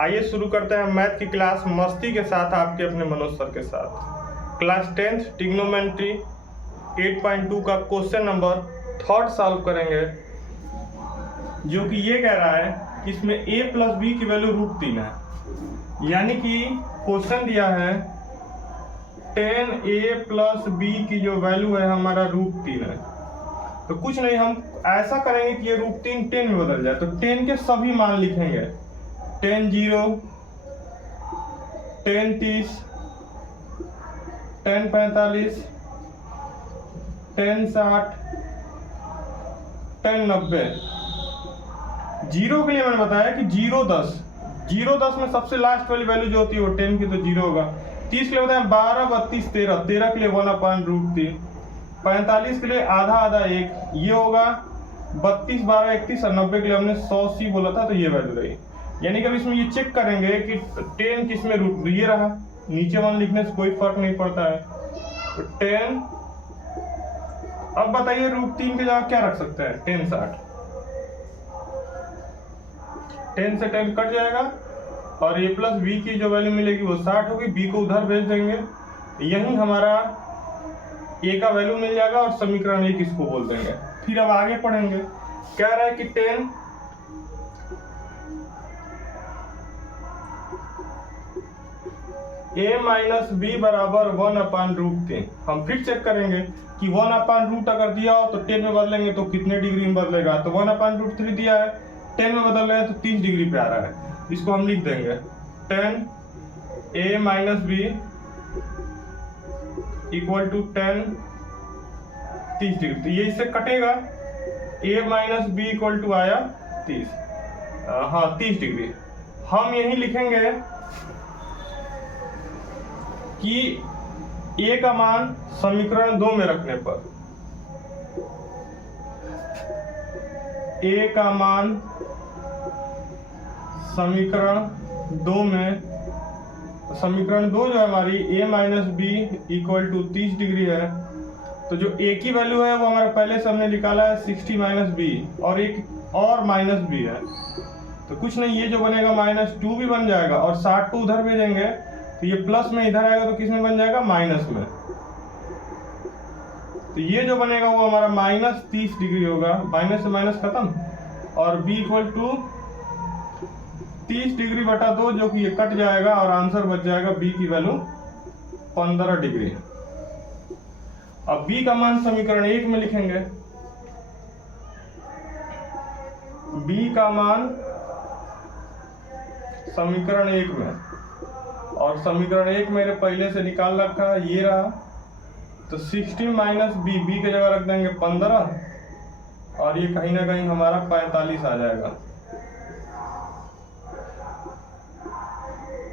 आइए शुरू करते हैं मैथ की क्लास मस्ती के साथ आपके अपने मनोज सर के साथ। क्लास 10th ट्रिग्नोमेट्री 8.2 का क्वेश्चन नंबर 3 सॉल्व करेंगे, जो कि ये कह रहा है कि इसमें a प्लस बी की वैल्यू √3 है। यानी कि क्वेश्चन दिया है 10a प्लस बी की जो वैल्यू है हमारा √3 है। तो कुछ नहीं, हम ऐसा करेंगे कि ये √3 10 में बदल जाए। तो 10 के सभी मान लिखेंगे, 10 0, 10 30, 10 45, 10 60, 10 90। जीरो के लिए मैंने बताया कि 0 10, 0 10 में सबसे लास्ट वाली वैल्यू जो होती है वो 10 की, तो 0 होगा। 30 के लिए बताया 12 32 13, 13 के लिए 1/√3, 45 के लिए आधा आधा 1 ये होगा, 32 12 31 और 90 के लिए हमने 100 बोला था, तो ये वैल्यू रही। यानी कि अब इसमें ये चेक करेंगे कि 10 किस में रूट, ये रहा, नीचे मान लिखने से कोई फर्क नहीं पड़ता है। तो 10, अब बताइए √3 के जगह क्या रख सकते हैं? 10 60, 10 से 10 कट जाएगा और a प्लस बी की जो वैल्यू मिलेगी वो 60 होगी। b को उधर भेज देंगे, यही हमारा a का वैल्यू मिल जाएगा और समीकरण 1 इसको बोल देंगे। फिर अब आगे पढ़ेंगे, कह रहा है कि 10 a माइनस बी बराबर 1/√3। हम फिर चेक करेंगे कि 1/√, अगर दिया हो तो 10 में बदलेंगे तो कितने डिग्री में बदलेगा। तो 1/√3 दिया है, 10 में बदल रहे हैं तो 30 डिग्री पे आ रहा है। इसको हम लिख देंगे 10 a minus B equal to 10 30 degree. तो ये इससे कटेगा, a minus B equal to आया 30, हाँ 30 डिग्री। हम यही लिखेंगे कि a का मान समीकरण 2 में रखने पर, a का मान समीकरण 2 में, समीकरण 2 जो है हमारी a minus B equal to 30 degree है। तो जो a की वैल्यू है वो हमारे पहले से हमने निकाला है 60 माइनस बी, और एक और माइनस बी है। तो कुछ नहीं, ये जो बनेगा -2 भी बन जाएगा, और 60 को उधर भेजेंगे तो ये प्लस में इधर आएगा तो किस में बन जाएगा? माइनस में। तो ये जो बनेगा वो हमारा -30 डिग्री होगा, माइनस से माइनस खत्म, और b इक्वल टू 30 डिग्री बटा 2, जो कि ये कट जाएगा और आंसर बच जाएगा b की वैल्यू 15 डिग्री। अब b का मान समीकरण 1 में लिखेंगे, b का मान समीकरण 1 में, और समीकरण 1 मेरे पहले से निकाल रखा है, ये रहा। तो 60 माइनस बी, बी की जगह रख देंगे 15, और ये कहीं ना कहीं हमारा 45 आ जाएगा।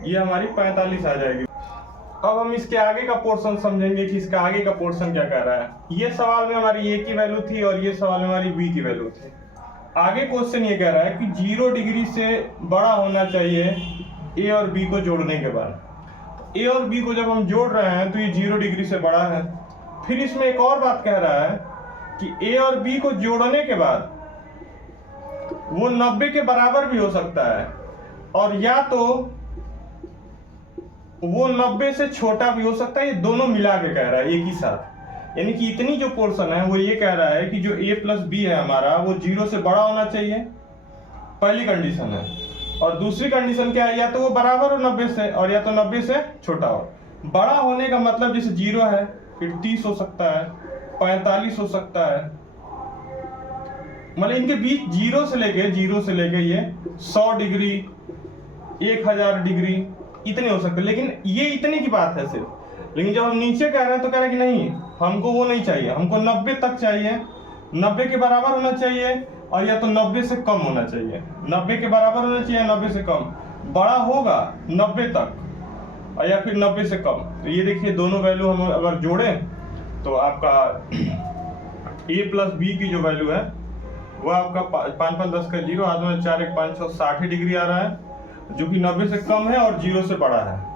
ये हमारी 45 आ जाएगी। अब हम इसके आगे का पोर्शन समझेंगे कि इसका आगे का पोर्शन क्या कह रहा है। ये सवाल में हमारी a की वैल्यू थी और ये सवाल में हमारी b की वैल्यू थी। आगे क्वेश्चन ये कह रहा है कि 0 डिग्री से बड़ा होना चाहिए a और b को जोड़ने के बाद। a और b को जब हम जोड़ रहे हैं तो ये 0 डिग्री से बड़ा है। फिर इसमें एक और बात कह रहा है कि a और b को जोड़ने के बाद वो 90 के बराबर भी हो सकता है, और या तो वो 90 से छोटा भी हो सकता है। ये दोनों मिला के कह रहा है एक ही साथ। यानी कि इतनी जो पोर्शन है वो ये कह रहा है कि जो a प्लस बी है हमारा वो 0 से बड़ा होना चाहिए, पहली कंडीशन है। और दूसरी कंडीशन क्या है? या तो वो बराबर हो 90 से, और या तो 90 से छोटा हो। बड़ा होने का मतलब जैसे 0 है, फिर 30 हो सकता है, 45 हो सकता है, मतलब इनके बीच 0 से लेके ये 100 डिग्री 1000 डिग्री इतने हो सकते हैं। लेकिन ये इतने की बात है सिर्फ। लेकिन जब हम नीचे कह रहे हैं तो कह रहे हैं कि नहीं, हमको वो नहीं चाहिए, हमको 90 तक चाहिए, 90 के बराबर होना चाहिए, और या तो 90 से कम होना चाहिए। 90 के बराबर होना चाहिए, 90 से कम। बड़ा होगा 90 तक, और या फिर 90 से कम। तो ये देखिए दोनों वैल्यू हम अगर जोड़ें तो आपका a प्लस बी की जो वैल्यू है वो आपका 5 5 10 का 0, 4 1 5 6 60 डिग्री आ रहा है, जो कि 90 से कम है और 0 से बड़ा है।